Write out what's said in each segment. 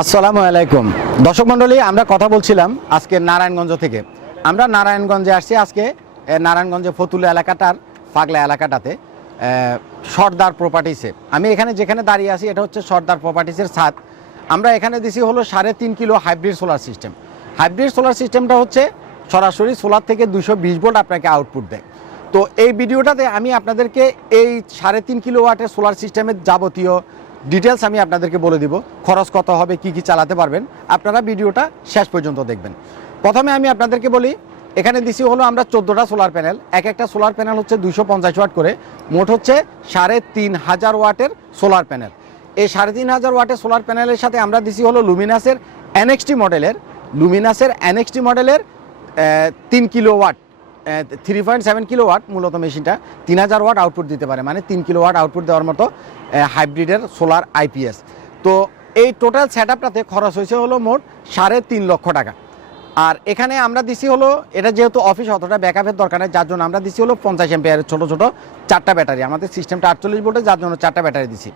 আসসালামু আলাইকুম দর্শক মণ্ডলী, আমরা কথা বলছিলাম আজকে নারায়ণগঞ্জ থেকে। আমরা নারায়ণগঞ্জে আসছি আজকে। নারায়ণগঞ্জে ফতুল্লা এলাকাটার পাগলা এলাকাটাতে সর্দার প্রপার্টিসে। আমি এখানে যেখানে দাঁড়িয়ে আছি এটা হচ্ছে সর্দার প্রপার্টিসের ছাদ। আমরা এখানে দিছি হলো 3.5 kilo hybrid solar system. Hybrid solar সিস্টেমটা হচ্ছে সরাসরি সোলার থেকে 220 ভোল্ট আপনাকে আউটপুট দেয়। তো এই ভিডিওটাতে আমি আপনাদেরকে এই 3.5 কিলো ওয়াটের সোলার সিস্টেমের যাবতীয় ডিটেলস আমি আপনাদেরকে বলে দিব। খরচ কত হবে, কি কি চালাতে পারবেন, আপনারা ভিডিওটা শেষ পর্যন্ত দেখবেন। প্রথমে আমি আপনাদেরকে বলি, এখানে দিছি হলো আমরা 14টা সোলার প্যানেল। এক একটা সোলার প্যানেল হচ্ছে 250 ওয়াট করে, মোট হচ্ছে 3500 ওয়াটের সোলার প্যানেল। এই 3500 ওয়াটের সোলার প্যানেলের সাথে আমরা দিছি হলো লুমিনাসের NXT মডেলের 3 কিলো ওয়াট 3.7 কিলো ওয়াট মূলত মেশিনটা 3000 ওয়াট আউটপুট দিতে পারে, মানে 3 কিলো ওয়াট আউটপুট দেওয়ার মতো হাইব্রিডের সোলার IPS। তো এই টোটাল সেট আপটাতে খরচ হয়েছে হলো মোট 3.5 লক্ষ টাকা। আর এখানে আমরা দিছি হলো, এটা যেহেতু অফিস অতটা ব্যাকআপের দরকার নেই, যার জন্য আমরা দিছি হলো 50 এম্পিয়ারের ছোটো ছোটো 4টা ব্যাটারি। আমাদের সিস্টেমটা 48 ভোল্টের, যার জন্য 4টা ব্যাটারি দিছি।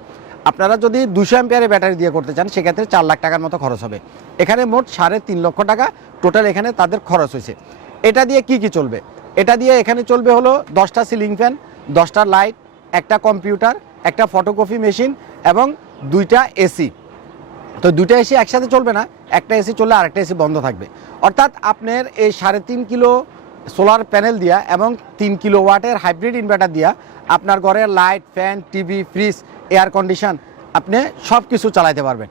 আপনারা যদি 200 এম্পিয়ারের ব্যাটারি দিয়ে করতে চান সেক্ষেত্রে 4 লাখ টাকার মতো খরচ হবে। এখানে মোট 3.5 লক্ষ টাকা টোটাল এখানে তাদের খরচ হয়েছে। এটা দিয়ে কি কি চলবে? এটা দিয়ে এখানে চলবে হলো 10টা সিলিং ফ্যান, 10টা লাইট, একটা কম্পিউটার, একটা ফটোকপি মেশিন এবং 2টা এসি। তো 2টা এসি একসাথে চলবে না, একটা এসি চললে আরেকটা এসি বন্ধ থাকবে। অর্থাৎ আপনার এই 3.5 কিলো সোলার প্যানেল দিয়া এবং 3 কিলো ওয়াটের হাইব্রিড ইনভার্টার দিয়া আপনার ঘরের light, fan, TV, fridge, air condition আপনি সব কিছু চালাতে পারবেন।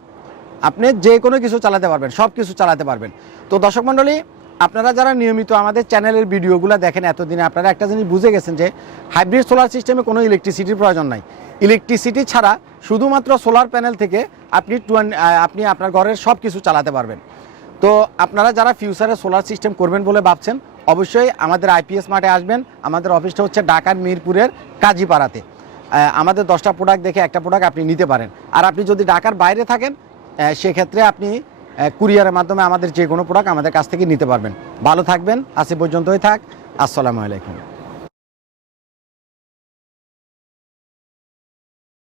আপনি যে কোনো কিছু চালাতে পারবেন, সব কিছু চালাতে পারবেন। তো দর্শক মণ্ডলী, আপনারা যারা নিয়মিত আমাদের চ্যানেলের ভিডিওগুলো দেখেন এতদিনে, আপনারা একটা জিনিস বুঝে গেছেন যে হাইব্রিড সোলার সিস্টেমে কোনো ইলেকট্রিসিটির প্রয়োজন নাই। ইলেকট্রিসিটি ছাড়া শুধুমাত্র সোলার প্যানেল থেকে আপনি আপনার ঘরের সব কিছু চালাতে পারবেন। তো আপনারা যারা ফিউচারে সোলার সিস্টেম করবেন বলে ভাবছেন, অবশ্যই আমাদের IPS মাঠে আসবেন। আমাদের অফিসটা হচ্ছে ঢাকার মিরপুরের কাজীপাড়াতে। আমাদের 10টা প্রোডাক্ট দেখে একটা প্রোডাক্ট আপনি নিতে পারেন। আর আপনি যদি ঢাকার বাইরে থাকেন সেক্ষেত্রে আপনি কুরিয়ারের মাধ্যমে আমাদের যে কোনো প্রোডাক্ট আমাদের কাছ থেকে নিতে পারবেন। ভালো থাকবেন, আজ এ পর্যন্তই থাক। আসসালামু আলাইকুম।